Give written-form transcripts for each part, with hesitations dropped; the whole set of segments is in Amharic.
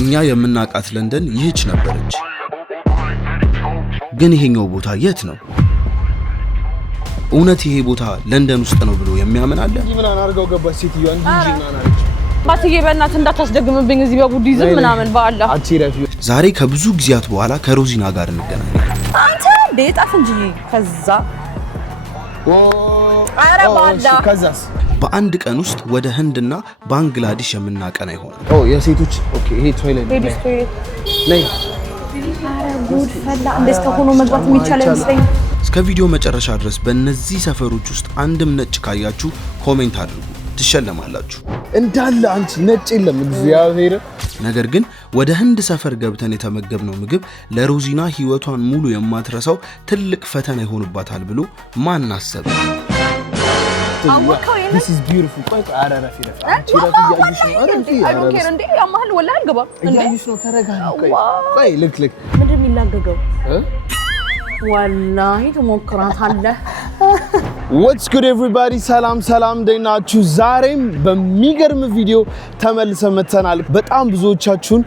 እኛ የምናውቃት ለንደን ይህች ነበረች። ግን ይሄኛው ቦታ የት ነው? እውነት ይሄ ቦታ ለንደን ውስጥ ነው ብሎ የሚያምን አለ? ምን አናርገው ገባች ሴትዮዋ እንጂ ናናለች። ባትዬ በእናትህ እንዳታስደግምብኝ እዚህ በቡዲዝም ምናምን ባላ። ዛሬ ከብዙ ጊዜያት በኋላ ከሮዚና ጋር እንገናኛለን። አንተ ደጣፍ እንጂ ከዛ አረ ባላ ከዛስ በአንድ ቀን ውስጥ ወደ ህንድና ባንግላዴሽ የምናቀና ይሆናል። የሴቶች ኦኬ ይሄ ቶይሌት ነይ አረ ጉድ ፈላ። እንደዚህ ሆኖ መግባት የሚቻል አይመስለኝም። እስከ ቪዲዮ መጨረሻ ድረስ በእነዚህ ሰፈሮች ውስጥ አንድም ነጭ ካያችሁ ኮሜንት አድርጉ፣ ትሸለማላችሁ። እንዳለ አንቺ ነጭ የለም እግዚአብሔር። ነገር ግን ወደ ህንድ ሰፈር ገብተን የተመገብነው ምግብ ለሮዚና ህይወቷን ሙሉ የማትረሳው ትልቅ ፈተና ይሆንባታል ብሎ ማን አሰበ? This is beautiful. ቆይ አረረፊ ረፍ አንቺ ረፍ ያዩሽ ነው። አረረፊ አረረፊ እንዴ ያማህል ወላ አልገባም እንዴ ያዩሽ ነው። ተረጋጋ። ቆይ ልክ ምንድን የሚላገገው ወላሂ ትሞክራታለህ። What's good everybody? ሰላም ደህናችሁ? ዛሬም በሚገርም ቪዲዮ ተመልሰን መተናል። በጣም ብዙዎቻችሁን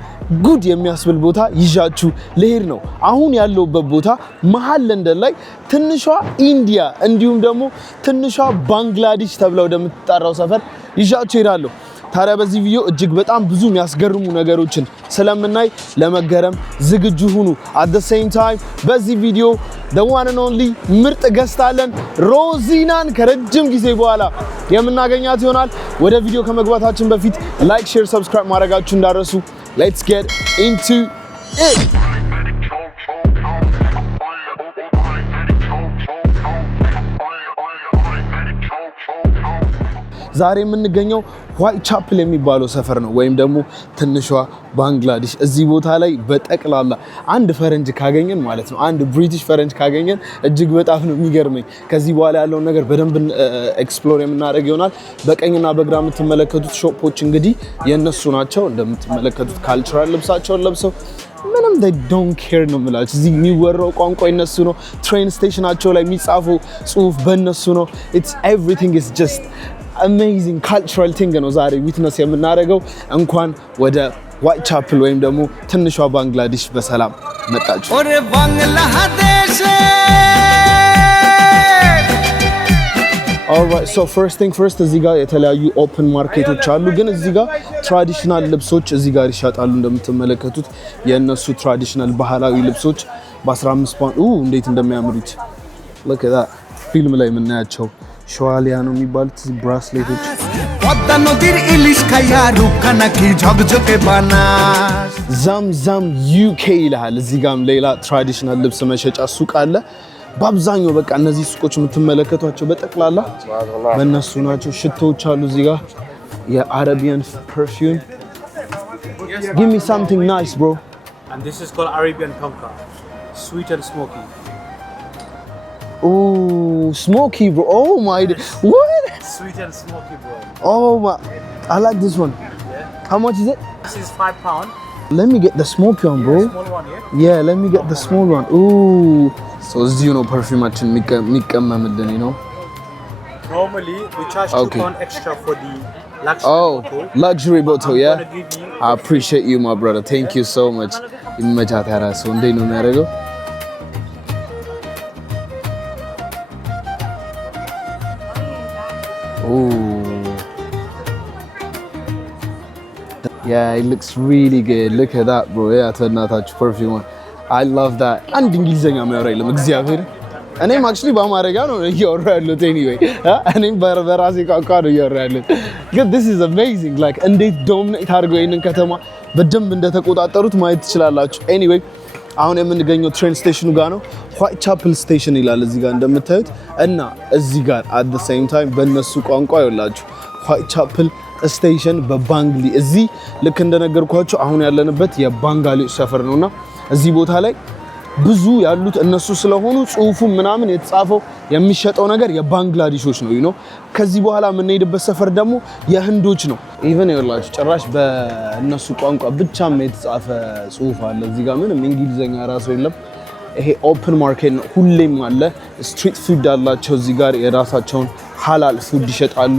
ጉድ የሚያስብል ቦታ ይዣችሁ ልሄድ ነው። አሁን ያለውበት ቦታ መሃል ለንደን ላይ ትንሿ ኢንዲያ እንዲሁም ደግሞ ትንሿ ባንግላዴሽ ተብለው ወደምትጠራው ሰፈር ይዣችሁ ሄዳለሁ። ታዲያ በዚህ ቪዲዮ እጅግ በጣም ብዙ የሚያስገርሙ ነገሮችን ስለምናይ ለመገረም ዝግጁ ሁኑ። at the same time በዚህ ቪዲዮ the one and only ምርጥ ገስታለን ሮዚናን ከረጅም ጊዜ በኋላ የምናገኛት ይሆናል። ወደ ቪዲዮ ከመግባታችን በፊት ላይክ፣ ሼር፣ ሰብስክራይብ ማድረጋችሁ እንዳረሱ። let's get into it. ዛሬ የምንገኘው ዋይት ቻፕል የሚባለው ሰፈር ነው ወይም ደግሞ ትንሿ ባንግላዴሽ። እዚህ ቦታ ላይ በጠቅላላ አንድ ፈረንጅ ካገኘን ማለት ነው አንድ ብሪቲሽ ፈረንጅ ካገኘን እጅግ በጣም ነው የሚገርመኝ። ከዚህ በኋላ ያለውን ነገር በደንብ ኤክስፕሎር የምናደርግ ይሆናል። በቀኝና በግራ የምትመለከቱት ሾፖች እንግዲህ የነሱ ናቸው። እንደምትመለከቱት ካልቸራል ልብሳቸውን ለብሰው ምንም they don't care ነው የምላችሁ። እዚህ የሚወራው ቋንቋ የነሱ ነው። ትሬን ስቴሽናቸው ላይ የሚጻፈው ጽሁፍ በእነሱ ነው። it's everything is just amazing cultural thing ነው ዛሬ ዊትነስ የምናደርገው። እንኳን ወደ ዋይት ቻፕል ወይም ደግሞ ትንሿ ባንግላዴሽ በሰላም መጣችሁ። ኦሬ ባንግላዴሽ alright so first thing first እዚህ ጋር የተለያዩ ኦፕን ማርኬቶች አሉ። ግን እዚህ ጋር ትራዲሽናል ልብሶች እዚህ ጋር ይሸጣሉ። እንደምትመለከቱት የነሱ ትራዲሽናል ባህላዊ ልብሶች በ15 ፓውንድ እንዴት እንደሚያምሩት look at that ፊልም ላይ የምናያቸው ሸዋሊያ ነው የሚባሉት ብራስሌቶች። ወዳኖዲር ኢሊሽ ካያሩ ከነኪ ጆግጆኬ ባናስ ዛምዛም ዩኬ ይላል። እዚህ ጋርም ሌላ ትራዲሽናል ልብስ መሸጫ ሱቅ አለ። በአብዛኛው በቃ እነዚህ ሱቆች የምትመለከቷቸው በጠቅላላ በእነሱ ናቸው። ሽቶዎች አሉ እዚህ ጋር የአረቢያን ፐርፊውም። give me something nice bro and this is called Arabian tonka, sweet and smoky. Oh, smoky bro. Oh my, what? Sweet and smoky bro. Oh my, I like this one. Yeah. How much is it? This is £5. Let me get the smoky one bro. The small one, yeah? Yeah, let me get the small one. Ooh. So this you know perfume actually you know. Normally we charge £2 extra for the luxury bottle. Luxury bottle, yeah. You I appreciate you my brother. Thank you so much. Imajatara so ndey no merago. Ooh. Yeah, it looks really good. Look at that, bro. Yeah, ተናታችሁ perfume. I love that. አንድ እንግሊዘኛ የሚያወራ የለም እግዚአብሔር። እኔም actually በአማርኛ ነው እያወራ ያለሁት anyway. እኔም በራሴ ቋንቋ ነው እያወራ ያለሁት። ግን this is amazing. Like እንዴት ዶሚኔት አድርገው ይሄንን ከተማ በደንብ እንደተቆጣጠሩት ማየት ትችላላችሁ። anyway አሁን የምንገኘው ትሬን ስቴሽኑ ጋር ነው። ዋይት ቻፕል ስቴሽን ይላል እዚህ ጋር እንደምታዩት እና እዚህ ጋር at the same time በእነሱ ቋንቋ ይላችሁ ዋይት ቻፕል ስቴሽን በባንግሊ እዚህ ልክ እንደነገርኳችሁ አሁን ያለንበት የባንጋሊ ሰፈር ነውና እዚህ ቦታ ላይ ብዙ ያሉት እነሱ ስለሆኑ ጽሁፉ ምናምን የተጻፈው የሚሸጠው ነገር የባንግላዴሾች ነው you know። ከዚህ በኋላ የምንሄድበት ሰፈር ደግሞ የህንዶች ነው። ኢቭን ይኸውላችሁ ጭራሽ በእነሱ ቋንቋ ብቻም የተጻፈ ጽሁፍ አለ እዚህ ጋር ምንም እንግሊዘኛ ራሱ የለም። ይሄ ኦፕን ማርኬት ነው፣ ሁሌም አለ። ስትሪት ፉድ አላቸው እዚህ ጋር የራሳቸውን ሐላል ፉድ ይሸጣሉ።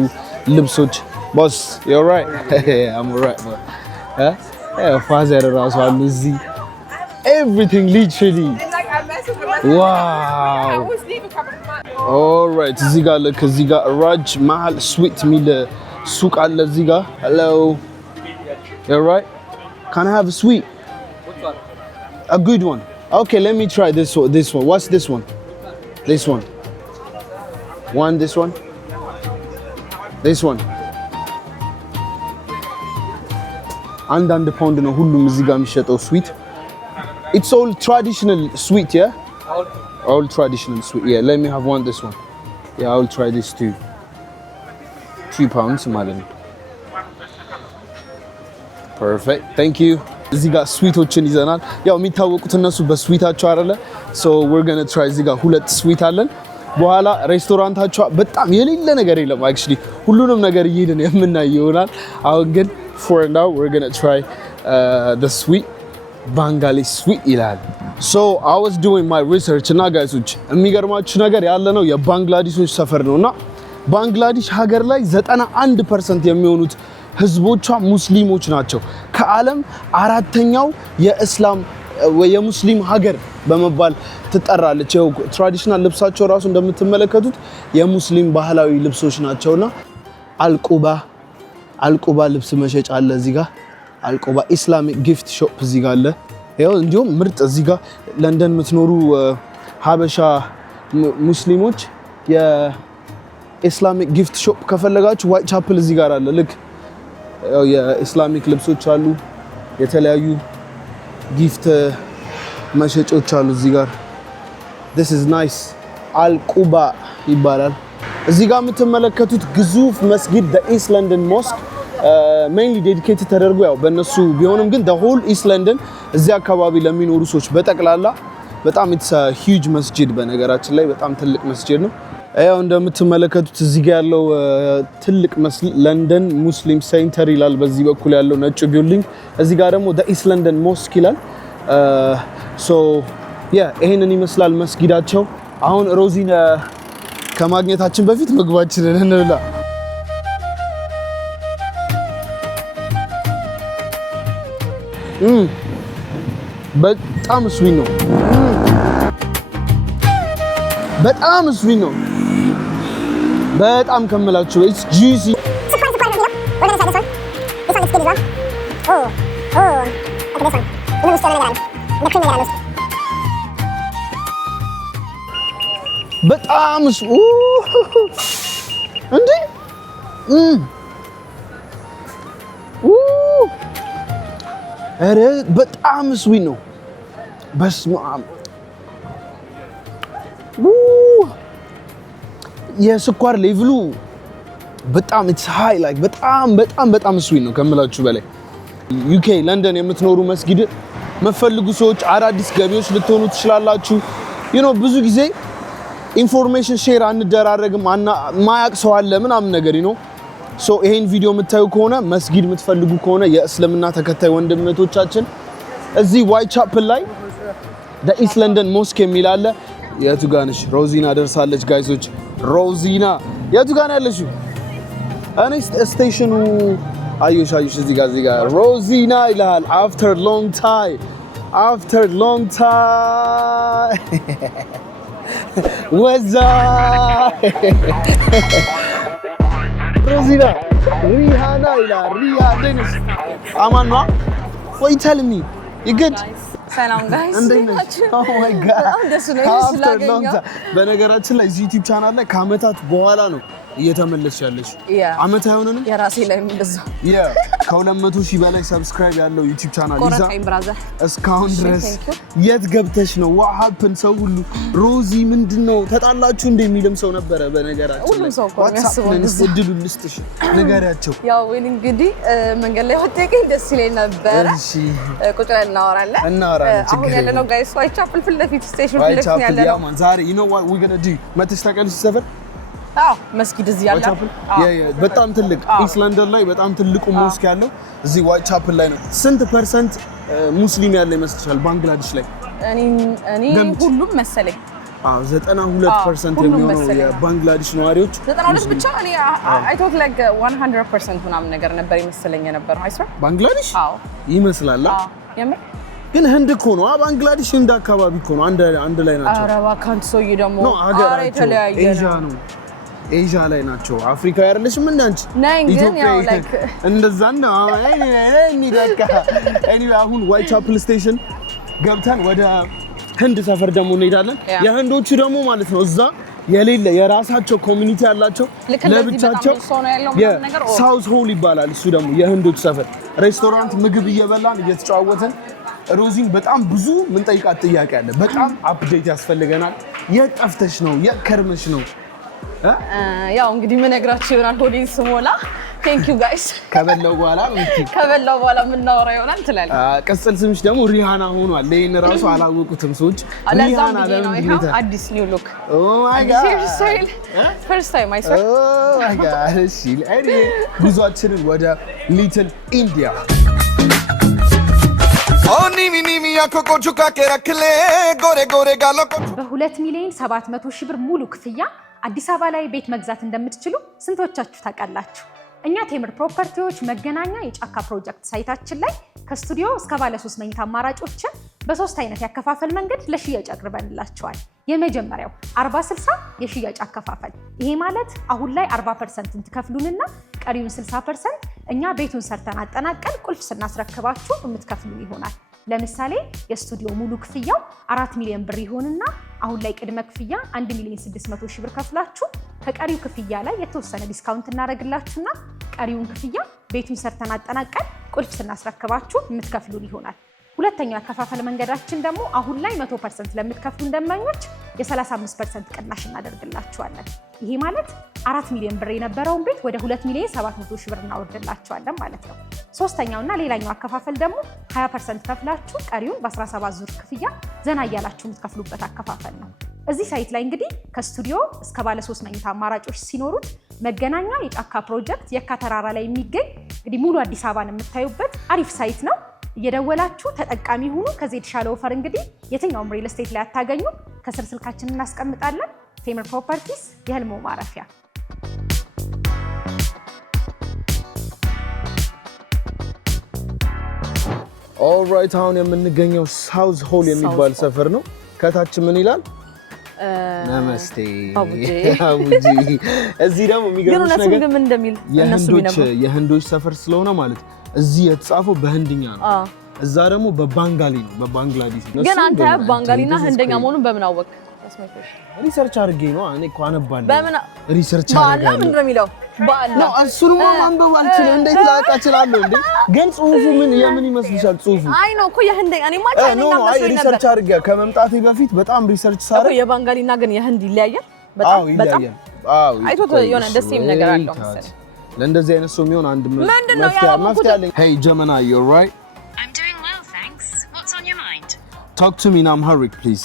ልብሶች boss you're right I'm all right ፋዘር ራሱ አሉ እዚህ everything literally wow alright እዚህ ጋር ልክ እዚህ ጋር ራጅ መሃል ስዊት ሚል ሱቅ አለ እዚህ ጋር hello you're right can I have a sweet which one a good one okay let me try this one what's this one this one this one this one አንድ ፓውንድ ነው ሁሉም እዚህ ጋር የሚሸጠው ስዊት it's all traditional sweet yeah all traditional sweet yeah let me have one this one yeah I'll try this too 2 pounds ማለት ነው perfect thank you እዚህ ጋር ስዊቶችን ይዘናል ያው የሚታወቁት እነሱ በስዊታቸው አይደለ so we're going to try እዚህ ጋር ሁለት ስዊት አለን በኋላ ሬስቶራንታቸው በጣም የሌለ ነገር የለም actually ሁሉንም ነገር እየሄድን የምናየው ይሆናል አሁን ግን for now we're going to try the sweet Bengali sweet ይላል so I was doing my research እና ጋይሶች የሚገርማችሁ ነገር ያለ ነው የባንግላዴሾች ሰፈር ነውና ባንግላዴሽ ሀገር ላይ 91% የሚሆኑት ህዝቦቿ ሙስሊሞች ናቸው ከዓለም አራተኛው የእስላም የሙስሊም ሀገር በመባል ትጠራለች ያው ትራዲሽናል ልብሳቸው ራሱ እንደምትመለከቱት የሙስሊም ባህላዊ ልብሶች ናቸውና አልቁባ ልብስ መሸጫ አለ እዚህ ጋር አልቁባ ኢስላሚክ ጊፍት ሾፕ እዚህ ጋር አለ ያው እንዲሁም ምርጥ እዚህ ጋር ለንደን የምትኖሩ ሀበሻ ሙስሊሞች የኢስላሚክ ጊፍት ሾፕ ከፈለጋችሁ ዋይት ቻፕል እዚህ ጋር አለ ልክ ያው የኢስላሚክ ልብሶች አሉ የተለያዩ ጊፍት መሸጮች አሉ እዚህ ጋር this is nice አልቁባ ይባላል እዚህ ጋር የምትመለከቱት ግዙፍ መስጊድ the East London Mosque mainly dedicated ተደርጎ ያው በእነሱ ቢሆንም ግን the whole East London እዚህ አካባቢ ለሚኖሩ ሰዎች በጠቅላላ በጣም it's a huge መስጂድ በነገራችን ላይ በጣም ትልቅ መስጂድ ነው ያው እንደምትመለከቱት እዚህ ጋር ያለው ትልቅ ለንደን ሙስሊም ሴንተር ይላል በዚህ በኩል ያለው ነጭ ቢልዲንግ እዚህ ጋር ደግሞ the East London Mosque ይላል so yeah ይሄንን ይመስላል መስጊዳቸው አሁን ሮዚን ከማግኘታችን በፊት ምግባችንን እንብላ በጣም ስዊት ነው በጣም ስዊት ነው በጣም ከመላችሁ it's juicy በጣም እንዴ አረ በጣም ስዊት ነው በስመ አብ የስኳር ሌቭሉ በጣም it's high like በጣም ስዊት ነው ከመላችሁ በላይ ዩኬ ለንደን የምትኖሩ መስጊድ መፈልጉ ሰዎች አዳዲስ ገቢዎች ልትሆኑ ትችላላችሁ you know ብዙ ጊዜ ኢንፎርሜሽን ሼር አንደራረግም ማያቅ ሰው አለ ምናምን ነገር you know so ይሄን ቪዲዮ የምታዩ ከሆነ መስጊድ የምትፈልጉ ከሆነ የእስልምና ተከታይ ወንድምቶቻችን እዚህ ዋይት ቻፕል ላይ the East London Mosque የሚል አለ የቱ ጋር ነሽ ሮዚና ደርሳለች ጋይሶች ሮዚና የቱ ጋር ነው ያለሽው እኔ ስቴሽኑ አዩሽ እዚህ ጋር ሮዚና ይላል after long time ወዛ ሮዚና ሪሃና ይላል ሪሃንስ አማኗ ወይ tell me you good ሰላም ጋይስ oh my god after long time በነገራችን ላይ YouTube ቻናል ላይ ከአመታት በኋላ ነው እየተመለስሽ ያለሽ አመት አይሆንንም የራሴ ላይ እንደዛ ከ200,000 በላይ ሰብስክራይብ ያለው YouTube ቻናል ይዛ እስካሁን ድረስ የት ገብተሽ ነው what happened ሰው ሁሉ ሮዚ ምንድነው ተጣላችሁ እንደሚልም ሰው ነበረ በነገራችን ሁሉም ሰው እኮ የሚያስበው እድሉ ልስጥሽ ንገሪያቸው ያው ወይ እንግዲህ መንገድ ላይ ወጥተኝ ደስ ይለኝ ነበር እሺ ቁጭ ብለን እናወራለን አሁን ያለነው ጋይስ ዋይት ቻፕል ፊት ለፊት ስቴሽን ፊት ለፊት ያለነው ዛሬ you know what we're going to do መተሽ ታውቂያለሽ ሰፈር መስጊድ እዚህ ያለ በጣም ትልቅ ኢስት ለንደን ላይ በጣም ትልቁ ሞስክ ያለው እዚህ ዋይት ቻፕል ላይ ነው ስንት ፐርሰንት ሙስሊም ያለ ይመስልሻል ባንግላዴሽ ላይ እኔ ሁሉም መሰለኝ 92% የሚሆነው የባንግላዴሽ ነዋሪዎች 92 ብቻ እኔ I thought like 100% ምናምን ነገር ነበር ይመስለኝ የነበረው አይስራ ባንግላዴሽ ይመስላል የምር ግን ህንድ እኮ ነው ባንግላዴሽ ህንድ አካባቢ እኮ ነው አንድ ላይ ናቸው ኧረ እባክህ ሰውዬ ደግሞ ኧረ የተለያየ ኤዥያ ነው ኤዥያ ላይ ናቸው አፍሪካ አይደለሽም እንደ አንቺ ነኝ ግን ያው ላይክ እንደዛ ነው anyway አሁን ዋይትቻፕል ስቴሽን ገብተን ወደ ህንድ ሰፈር ደግሞ እንሄዳለን የህንዶቹ ደግሞ ማለት ነው እዛ የሌለ የራሳቸው ኮሚኒቲ ያላቸው ለብቻቸው ሳውዝ ሆል ይባላል እሱ ደግሞ የህንዶች ሰፈር ሬስቶራንት ምግብ እየበላን እየተጫወትን ሮዚን በጣም ብዙ ምን ጠይቃት ጥያቄ አለ በጣም አፕዴት ያስፈልገናል የጠፍተሽ ነው የከርመሽ ነው ያው እንግዲህ ምን ነግራችሁ ይሆናል ሆዴን ስሞላ ቴንክ ዩ ጋይስ ከበላው በኋላ ምን እናወራ ይሆናል ትላለህ ቅጽል ስምሽ ደግሞ ሪሃና ሆኗል ለይን ራሱ አላወቁትም ሰዎች ሪሃና ለምን አዲስ ኒው ሉክ ኦ ማይ ጋድ ፈርስት ታይም አይ ስዌር ኦ ማይ ጋድ እሺ anyway ጉዟችንን ወደ ሊትል ኢንዲያ በ2 ሚሊዮን 700 ሺህ ብር ሙሉ ክፍያ አዲስ አበባ ላይ ቤት መግዛት እንደምትችሉ ስንቶቻችሁ ታውቃላችሁ? እኛ ቴምር ፕሮፐርቲዎች መገናኛ የጫካ ፕሮጀክት ሳይታችን ላይ ከስቱዲዮ እስከ ባለ 3 መኝታ አማራጮችን በ3 አይነት ያከፋፈል መንገድ ለሽያጭ አቅርበንላችኋል። የመጀመሪያው 40/60 የሽያጭ አከፋፈል። ይሄ ማለት አሁን ላይ 40% ትከፍሉንና ቀሪውን 60% እኛ ቤቱን ሰርተን አጠናቀን ቁልፍ ስናስረክባችሁ የምትከፍሉን ይሆናል። ለምሳሌ የስቱዲዮ ሙሉ ክፍያው 4 ሚሊዮን ብር ይሆንና አሁን ላይ ቅድመ ክፍያ 1 ሚሊዮን 600 ሺህ ብር ከፍላችሁ ከቀሪው ክፍያ ላይ የተወሰነ ዲስካውንት እናደርግላችሁና ቀሪውን ክፍያ ቤቱን ሰርተን አጠናቀን ቁልፍ ስናስረክባችሁ የምትከፍሉን ይሆናል። ሁለተኛው ያከፋፈል መንገዳችን ደግሞ አሁን ላይ 100% ለምትከፍሉ ደንበኞች የ35% ቅናሽ እናደርግላችኋለን። ይሄ ማለት 4 ሚሊዮን ብር የነበረውን ቤት ወደ 2 ሚሊዮን 700 ሺህ ብር እናወርድላችኋለን ማለት ነው። ሶስተኛውና ሌላኛው አከፋፈል ደግሞ 20% ከፍላችሁ ቀሪውን በ17 ዙር ክፍያ ዘና እያላችሁ የምትከፍሉበት አከፋፈል ነው። እዚህ ሳይት ላይ እንግዲህ ከስቱዲዮ እስከ ባለ 3 መኝታ አማራጮች ሲኖሩት መገናኛ የጫካ ፕሮጀክት የካ ተራራ ላይ የሚገኝ እንግዲህ ሙሉ አዲስ አበባን የምታዩበት አሪፍ ሳይት ነው። እየደወላችሁ ተጠቃሚ ሁኑ። ከዚህ የተሻለ ኦፈር እንግዲህ የትኛውም ሪል ስቴት ላይ አታገኙ። ከስር ስልካችንን እናስቀምጣለን። ቴምር ፕሮፐርቲስ የህልሞ ማረፊያ። ኦልራይት አሁን የምንገኘው ሳውዝ ሆል የሚባል ሰፈር ነው። ከታች ምን ይላል? ነመስቴ አቡጂ። እዚህ ደግሞ የሚገርምሽ ነገር ግን እንደሚል የህንዶች ሰፈር ስለሆነ ማለት እዚህ የተጻፈው በህንድኛ ነው። እዛ ደግሞ በባንጋሊ ነው፣ በባንግላዴሽ ነው። ግን አንተ ባንጋሊና ህንደኛ መሆኑን በምን አወቅ? ሪሰርች አድርጌ ነው። እኔ እኮ አነባለሁ። በምን ሪሰርች አድርጌ ነው? ምንድን ነው የሚለው? ነው እሱንማ ማንበብ አልችልም። እንዴት ላውቅ እችላለሁ እንዴ? ግን ጽሁፉ ምን የምን ይመስልሻል? ጽሁፉ አይ ነው እኮ የህንደኛ እኔ ማቻ ነኝ እና መስሎኝ ነበር። ሪሰርች አድርጌ ከመምጣቴ በፊት በጣም ሪሰርች ሳደርግ የባንጋሊና ግን የህንድ ይለያያል በጣም በጣም። አዎ አይቶት የሆነ ደስም ነገር አለው መሰለኝ። ለእንደዚህ አይነት ሰው የሚሆን አንድ መፍትሄ አለኝ። Hey Gemini, you're right? I'm doing well, thanks. What's on your mind? Talk to me in Amharic, please.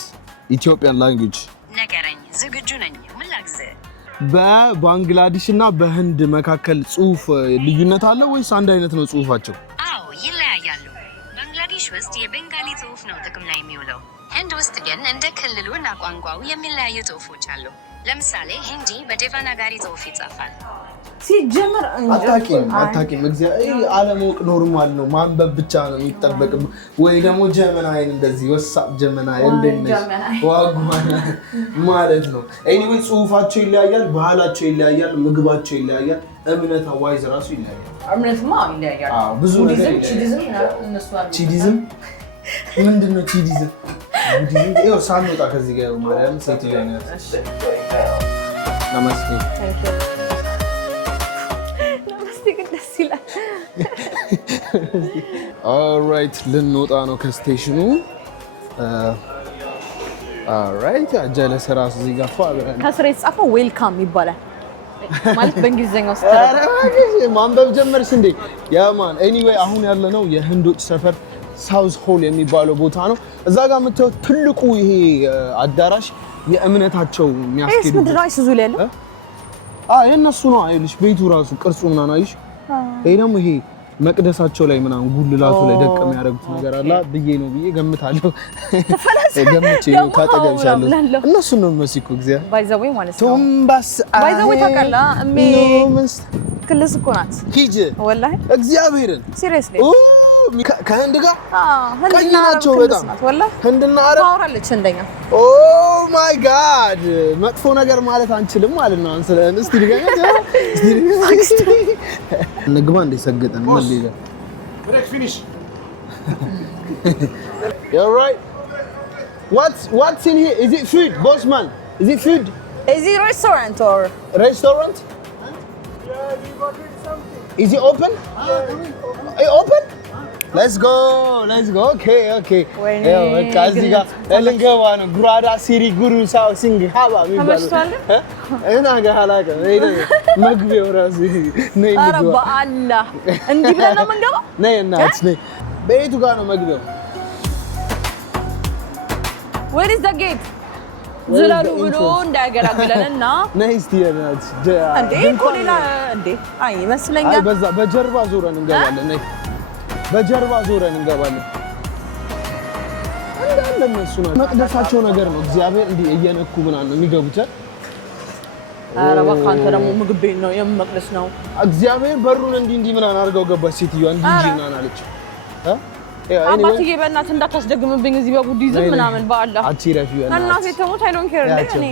Ethiopian language. ነገረኝ፣ ዝግጁ ነኝ። ምን ላግዝህ? በባንግላዴሽ እና በህንድ መካከል ጽሁፍ ልዩነት አለ ወይስ አንድ አይነት ነው ጽሁፋቸው? አዎ ይለያያሉ። ባንግላዴሽ ውስጥ የቤንጋሊ ጽሁፍ ነው ጥቅም ላይ የሚውለው። ህንድ ውስጥ ግን እንደ ክልሉ እና ቋንቋው የሚለያዩ ጽሁፎች አሉ። ለምሳሌ ሂንዲ በዴቫናጋሪ ጽሁፍ ይጻፋል። ሲጀምር አታውቂም። እግዚአብሔር አለማወቅ ኖርማል ነው። ማንበብ ብቻ ነው የሚጠበቅም። ወይ ደግሞ ጀመናይን እንደዚህ ወሳብ ጀመናይ እንደነሽ ዋጓና ማለት ነው። ኤኒዌይ ጽሁፋቸው ይለያያል፣ ባህላቸው ይለያያል፣ ምግባቸው ይለያያል፣ እምነት ዋይዝ ራሱ ይለያያል። እምነትማ ይለያያል። አዎ ብዙ ነገር ይለያያል። ቺዲዝም ምንድነው? ቺዲዝም ይኸው ሳንወጣ ከዚህ ጋር ማርያም ሴትዮ ነው። ነመስቴ ኦልራይት ልንወጣ ነው ከስቴሽኑ። ኦልራይት ጀለስ ራሱ እዚህ ጋር ከስር የተጻፈው ዌልካም ይባላል ማለት በእንግሊዝኛው ማንበብ ጀመርሽ እንዴ? ያማን ኤኒዌይ አሁን ያለነው የህንዶች ሰፈር ሳውዝ ሆል የሚባለው ቦታ ነው። እዛ ጋር የምታዩት ትልቁ ይሄ አዳራሽ የእምነታቸው የሚያስኬዱ ምንድን ነው? አይሱዙ ላይ ያለው የእነሱ ነው አይልሽ ቤቱ ራሱ ቅርጹ ምናምን አይሽ። ይሄ ደግሞ ይሄ መቅደሳቸው ላይ ምናምን ጉልላቱ ላይ ደቅ የሚያደርጉት ነገር አለ ብዬ ነው ብዬ ገምታለሁ። ገምቼ ነው ካጠገብሻለሁ እነሱ ነው መስይኩ እግዚአብሔር ባይዘዌ ማለት ነው ቱምባስ ባይዘዌ ታውቃለህ እሜ ክልስ እኮ ናት ሂጅ ወላሂ እግዚአብሔርን ሲሪየስሊ ከህንድ ጋር ቀኝ ናቸው በጣም ወላሂ ህንድና አረብ ታወራለች እንደኛ ኦ ማይ ጋድ መጥፎ ነገር ማለት አንችልም ማለት ነው አንተ እስቲ ድጋሚ ንግባ እንደ ሰገጠን ምን ሊጋ Break finish. You're right. What's in here? Is it food, boss man? Is it food? Is it restaurant or Restaurant? Yeah, we wanted something. Is it open? It open? Let's go. Okay. Yeah, በቃ እዚህ ጋር ልንገባ ነው። ጉራዳ ሲሪ ጉሩ ሳው ሲንግ ሃባ የሚባለው እና ገሃላቀ መግቢያው ራሱ ነይ ኧረ በአላህ እንዲህ ብለን ነው የምንገባው? ነይ እናት ነይ። በየቱ ጋር ነው መግቢያው? Where is the gate? ዝላሉ ብሎ እንዳያገላግለንና ነይ እስቲ እናት እንዴ ኮሌላ እንዴ አይ ይመስለኛል። አይ በዛ በጀርባ ዞረን እንገባለን። ነይ በጀርባ ዞረን እንገባለን። እንዳለ እነሱ ናቸው መቅደሳቸው ነገር ነው። እግዚአብሔር እንዲህ እየነኩ ምናምን ነው የሚገቡት። ኧረ እባክህ አንተ ደግሞ ምግብ ቤት ነው የመቅደስ ነው። እግዚአብሔር በሩን እንዲህ ምናምን አድርገው ገባች ሴትዮዋ እንዲህ ምናምን አለች። አባትዬ በእናትህ እንዳታስደግምብኝ እዚህ በቡዲዝም ምናምን በአላህ አትረፊ እናቴ ተሞት አይ ዶንት ኬር ለኔ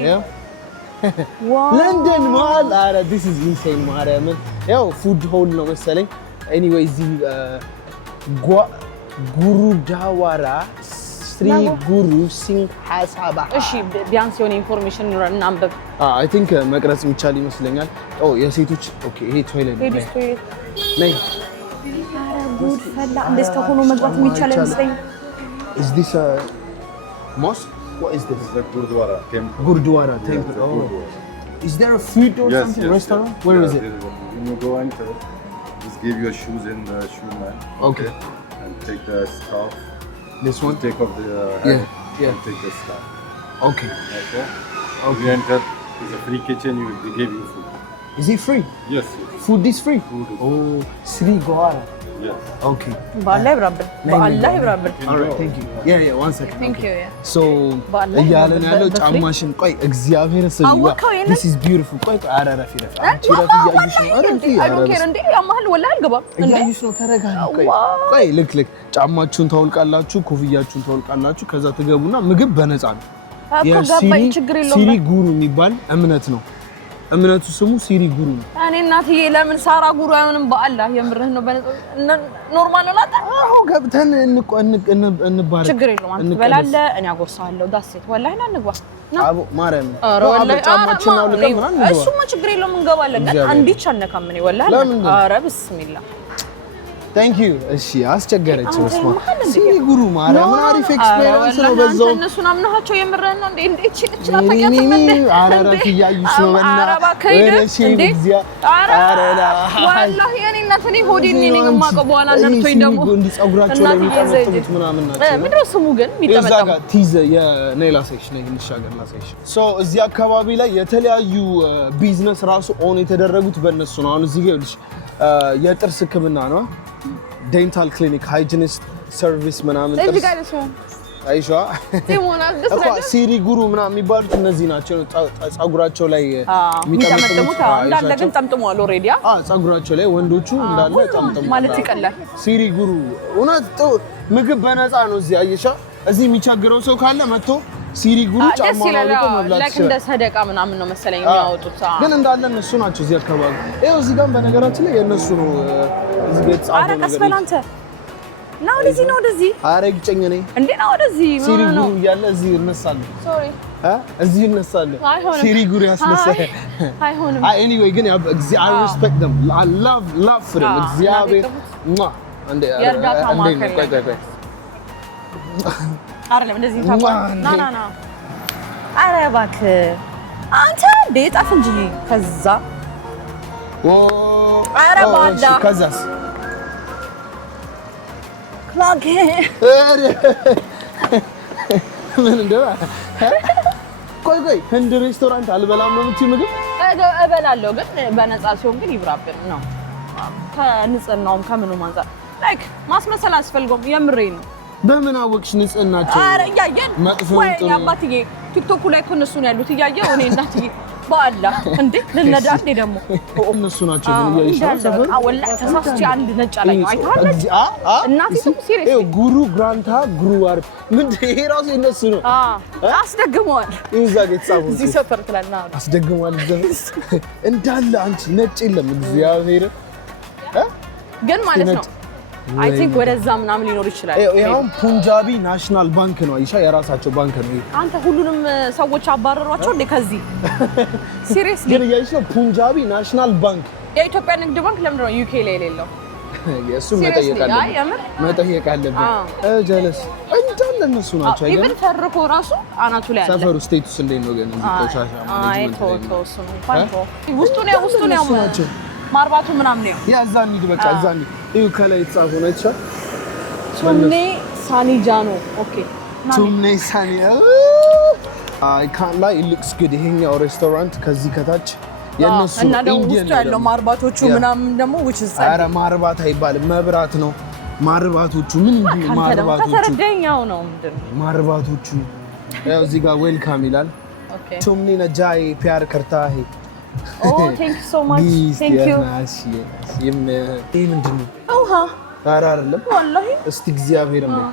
ለንደን ማል አረ this is insane ማርያምን ያው ፉድ ሆል ነው መሰለኝ anyway እዚህ ጉሩዳዋራ ስሪ ጉሩ ሲንግ ሐሳባ እሺ ቢያንስ የሆነ ኢንፎርሜሽን ኑረን እናንብብ አይ ቲንክ መቅረጽ የሚቻል ይመስለኛል ኦ የሴቶች ኦኬ ይሄ ቶይሌት ነው ነይ ጉድ ፈላ እንደዚህ ተሆኖ መግባት የሚቻል ይመስለኛል is this a mosque what is this the Gurdwara temple. Gurdwara temple oh is there a food or something restaurant where is it when you go enter just give your shoes in the shoe man okay and take the scarf this one take off the head yeah and take the scarf okay you enter it's a free kitchen they give you food is it free yes food is free food is oh Sri Gwara yes okay በአላህ ይብራብን በአላህ ይብራብን all right thank you yeah one second thank you so እያለን ያለው ጫማሽን ቆይ እግዚአብሔር ስልዋ this is beautiful ቆይ ኧረ ረፊ አንቺ ረፊ ያዩሽ ነው ኧረ ረፊ I don't care እንዴ ያማህል ወላሂ አልገባም እያዩሽ ነው ተረጋጊ ቆይ ልክ ጫማችሁን ታውልቃላችሁ ኮፍያችሁን ታውልቃላችሁ ከዛ ትገቡና ምግብ በነፃ ነው ሲሪ ጉሩ የሚባል እምነት ነው እምነቱ ስሙ ሲሪ ጉሩ ነው እኔ እናትዬ ለምን ሳራ ጉሩ አይሆንም በአላህ የምርህ ነው ኖርማል ነው ናታ አዎ ገብተን እንባረክ ችግር የለውም አንተ በላለህ እኔ አጎርሳለሁ ዳሴት ወላሂ ና እንግባ አቦ ማርያም ኧረ ወላሂ ጫማችን አውልቀን ምናምን እንግባ እሱማ ችግር የለውም እንገባለን ግን አንዲች አልነካም እኔ ወላሂ ኧረ ብስሚላ Thank you. እሺ አስቸገረች መስማ ሲሪ ጉሩ ማርያም አሪፍ ኤክስፒሪየንስ ነው በዛው እነሱን አምናቸው የምረን ነው እንዴ እቺ ታፈቂያት ምን አራራፍ ያዩሽ ነው እና ወረሺ እግዚአ አራላ ወላሂ እኔ እናት እኔ ሆዴን ነኝ የማውቀው በኋላ ነርቶኝ ደግሞ እንዲ ጸጉራቸው ላይ የሚጠመጡት ምናምን ናቸው ምንድነው ስሙ ግን የሚጠመጠው እዛ ቲዝ የኔላ ሴክሽን ነው እንሻገር ላ ሴክሽን ሶ እዚህ አካባቢ ላይ የተለያዩ ቢዝነስ ራሱ ኦን የተደረጉት በእነሱ ነው አሁን እዚህ ጋር የጥርስ ህክምና ነው ዴንታል ክሊኒክ ሃይጂኒስት ሰርቪስ ምናምን እዚህ ጋር ነው አይሻ ሲሞናል ደስ ሲሪ ጉሩ ምናምን የሚባሉት እነዚህ ናቸው ጸጉራቸው ላይ የሚጠመጥሙት እንዳለ ግን ጠምጥሟል ኦሬዲ ጸጉራቸው ላይ ወንዶቹ እንዳለ ጠምጥሙ ማለት ይቀላል ሲሪ ጉሩ እውነት ምግብ በነፃ ነው እዚህ አይሻ እዚህ የሚቸግረው ሰው ካለ መጥቶ ሲሪ ጉሩ ጫማ ነው መብላት ላይክ እንደ ሰደቃ ምናምን ነው መሰለኝ የሚያወጡት ግን እንዳለ እነሱ ናቸው እዚህ አካባቢ ይኸው እዚህ ጋር በነገራችን ላይ የእነሱ ነው እዚህ ቤት ጻፈው ነገር ቀስ በል አንተ ና ወደዚህ ነው ወደዚህ ኧረ ግጨኝ ነኝ እንዴ ና ወደዚህ ሲሪ ጉሩ እያለ እዚህ እነሳለሁ ሶሪ እዚህ እነሳለሁ ሲሪ ጉሩ ያስነሳል አይሆንም anyway ግን I respect them I love for them እግዚአብሔር እንዴ የእርዳታ ማዕከል ቆይ አይደለም እንደዚህ ታቋ ና ኧረ እባክህ አንተ ዴጣፍ እንጂ ከዛ ኧረ ባዳ ከዛስ ክላክ ምን እንደው ቆይ ህንድ ሬስቶራንት አልበላም ነው የምትይ ምግብ እበላለሁ ግን በነፃ ሲሆን ግን ይብራብን ነው ከንጽህናውም ከምኑም አንፃር ላይክ ማስመሰል አስፈልገውም የምሬን ነው በምን አወቅሽ ንጽህናቸው አረ እያየን ወይ አባትዬ ቲክቶክ ላይ እነሱ ነው ያሉት እያየው እኔ እናትዬ ባላ እንዴ ለነዳ እንዴ ደግሞ እነሱ ናቸው ግን እያይሻው ወላሂ ተሳስቼ አንድ ነጭ ላይ አይታለ እናቴ ሲሪየስ ጉሩ ግራንታ ጉሩዋር ምን ይሄ ራሱ እነሱ ነው አስደግመዋል እዛ ገጻው እዚህ ሰፈር ትላልና አስደግመዋል እንዳለ አንቺ ነጭ የለም እግዚአብሔር ግን ማለት ነው አይ ቲንክ ወደዛ ምናምን ሊኖር ይችላል ያው ፑንጃቢ ናሽናል ባንክ ነው አይሻ የራሳቸው ባንክ ነው አንተ ሁሉንም ሰዎች አባረሯቸው እንደ ከዚህ ሲሪየስሊ ግን ያይሽ ነው ፑንጃቢ ናሽናል ባንክ የኢትዮጵያ ንግድ ባንክ ለምንድን ነው ዩኬ ላይ የሌለው የሱ መጠየቅ አለብን ጀለስ እንዳለ እነሱ ናቸው አይደል ኢቭን ፈርኮ ራሱ አናቱ ላይ አለ ሰፈሩ ስቴቱስ እንዴት ነው ግን ቆሻሻ ማኔጅመንት አይ ተወሱ ነው ፋንቶ ውስጡ ነው ማርባቱ ምናምን ነው ያዛ እንሂድ በቃ እዛ እንሂድ እዩ ከላይ የተጻፈው ነው አይቻ ቱምኔ ሳኒጃኖ ኦኬ ቱምኔ ሳኒ አይ ካን ላይ looks good ይሄኛው ሬስቶራንት ከዚህ ከታች የነሱ እና ደግሞ ውስጡ ያለው ማርባቶቹ ምናምን ደግሞ which is አረ ማርባት አይባልም መብራት ነው ማርባቶቹ ምን እንዴ ማርባቶቹ ከተረዳኛው ነው ምንድነው ማርባቶቹ ያው እዚህ ጋር ዌልካም ይላል ኦኬ ቱምኔ ነጃይ ፒያር ከርታ ሄ Oh, thank you so much. Thank you. ይሄ ምንድነው? ውሃ ኧረ አይደለም ወላሂ እስቲ እግዚአብሔር ነው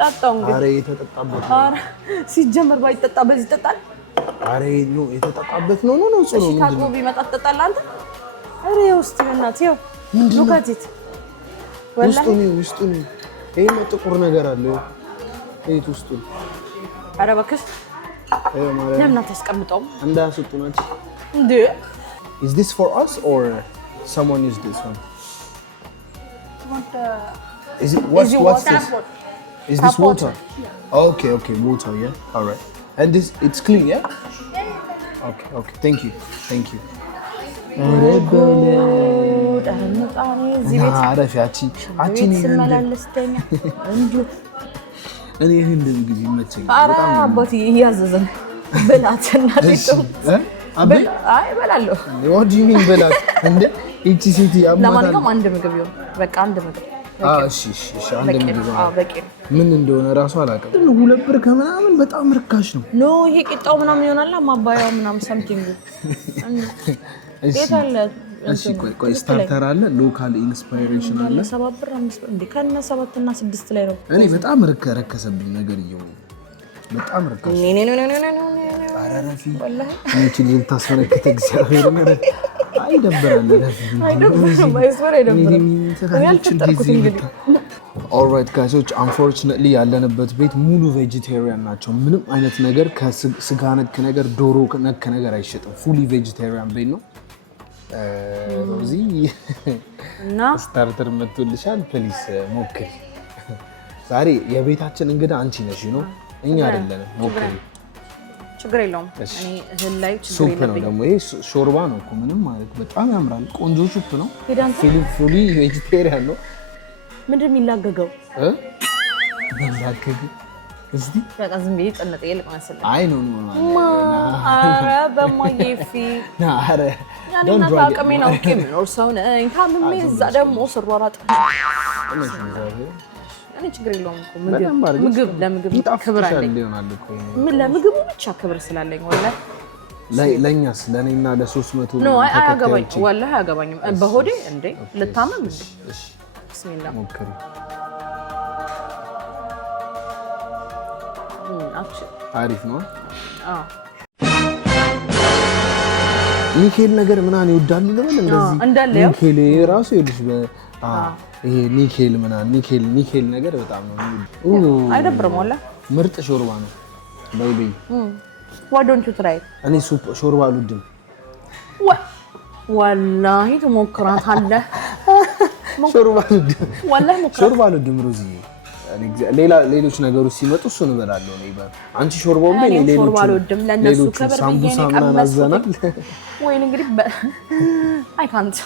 ጠጣው እንግዲህ ኧረ የተጠጣበት ኧረ ሲጀመር ባይጠጣ በዚህ ይጠጣል ኧረ ነው የተጠጣበት ነው ነው ጽኑ ምንድነው? ታጥቦ ቢመጣ ትጠጣለህ አንተ? ኧረ ውስጥ በእናትህ ይኸው ሉካቲት ውስጡ ነው ይሄ ጥቁር ነገር አለው ይሄ ውስጡ ኧረ እባክህ ለምን አታስቀምጠውም? እንዳያስወጡ ናቸው እንዴ Is this for us or someone used this one? Is what's this? Is this water? Okay, water, yeah. All right. And this it's clean, yeah? Okay. Thank you. እኔ እንደዚህ ጊዜ ይመቸኛል በጣም አባቴ እያዘዘን በላትና ደጥቶ አይ በላለሁ what do you mean በላት እንዴ እቺ ሲቲ ያማታ ለማንኛውም አንድ ምግብ ይሁን በቃ አንድ ምግብ እሺ አንድ ምግብ በቂ ምን እንደሆነ ራሱ አላውቅም 2 ብር ከምናምን በጣም ርካሽ ነው ኖ ይሄ ቂጣው ምናምን ይሆናል ማባያው ምናምን ሰምቲንግ እሺ እሺ ቆይ ስታርተር አለ ሎካል ኢንስፓይሬሽን አለ 7 ብር 5 ብር እንዴ ከነ 7 እና 6 ላይ ነው እኔ በጣም ረከሰብኝ ነገር ይሁን በጣም ረከሰ አራራፊ ወላሂ አንቺ ልጅ ታስፈነከተ እግዚአብሔር ነው አይደብራል ኦልራይት ጋይሶች አንፎርቹኔትሊ ያለንበት ቤት ሙሉ ቬጂቴሪያን ናቸው ምንም አይነት ነገር ከስጋ ነክ ነገር ዶሮ ነክ ነገር አይሸጥም ፉሊ ቬጂቴሪያን ቤት ነው እዚህ እና ስታርተር መጥቶልሻል ፕሊስ ሞክሪ ዛሬ የቤታችን እንግዳ አንቺ ነሽ ነው እኛ አይደለንም ሞክሪ ችግር የለውም እኔ እህል ላይ ችግር የለብኝም ሱፕ ነው ደግሞ ይሄ ሾርባ ነው እኮ ምንም ማለት በጣም ያምራል ቆንጆ ሱፕ ነው ፉሊ ቬጂቴሪያን ነው ምንድን የሚላገገው የሚላገገው እስቲ በቃ ዝም ብዬ ጸነጠ ይልቅ መሰለኝ አይ ኖ ኧረ በማየፊ ኧረ ያንና ታቀሜ ነው ከምን ሰው ነኝ ታምሜ እዛ ደግሞ ስሯራጥ እኔ ችግር የለውም እኮ ምግብ ለምግብ ክብር አለኝ ምን ለምግቡ ብቻ ክብር ስላለኝ ወላሂ ለኛስ ለኔና ለ300 ነው አያገባኝ ወላሂ አያገባኝም በሆዴ እንዴ ልታመም እንዴ ቢስሚላህ ሞክሪ አሪፍ ነው ኒኬል ነገር ምናምን ይወዳሉ ለምን እንደዚህ ኒኬል ራሱ ይልሽ ይሄ ኒኬል ምናምን ኒኬል ነገር በጣም ነው አይደብርም ወላሂ ምርጥ ሾርባ ነው ባይ why don't you try እኔ ሱፕ ሾርባ አልወድም ወላሂ ትሞክራታለህ ሾርባ አልወድም ወላሂ ሞክራት ሾርባ አልወድም ሩዚ ሌሎች ነገሮች ሲመጡ እሱን እበላለሁ ነው ይባል አንቺ ሾርባው ምን ሌሎች ሾርባ አልወድም ለነሱ ከበር ሳምቡሳ ምናምን አዘናል ወይ እንግዲህ አይ ካንት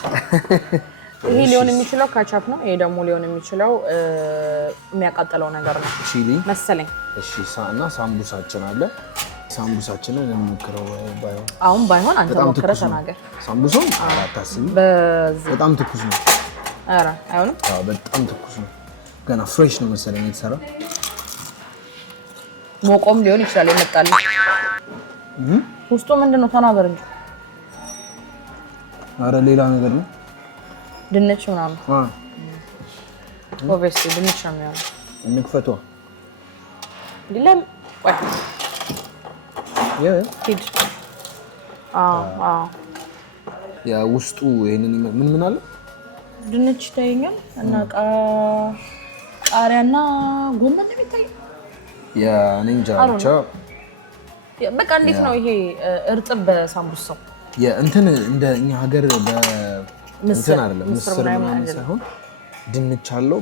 ይሄ ሊሆን የሚችለው ካቻፕ ነው ይሄ ደግሞ ሊሆን የሚችለው የሚያቃጥለው ነገር ነው ቺሊ መሰለኝ እሺ እና ሳምቡሳችን አለ ሳምቡሳችንን እንሞክረው አሁን ባይሆን አንተ ሞክረህ ተናገር ሳምቡሳው አታስቢ በጣም ትኩስ ነው አረ አይሆንም። አዎ በጣም ትኩስ ነው። ገና ፍሬሽ ነው መሰለኝ የተሰራ። ሞቆም ሊሆን ይችላል የመጣል። ውስጡ ምንድነው ተናገር እንጂ። አረ ሌላ ነገር ነው። ድንች ምናምን። ኦብቪየስሊ ድንች ነው የሚሆነው። እንክፈቷ ዲለም ወይ ሂድ። ያ ውስጡ ይሄንን ምን አለ? ድንች ይታየኛል እና ቃሪያና ጎመን ነው የሚታየው። ያ እኔ እንጃ ብቻ በቃ እንዴት ነው ይሄ እርጥብ በሳምቡሳው እንትን እንደ እኛ ሀገር እንትን አይደለም ምስር ምናምን ሳይሆን ድንች አለው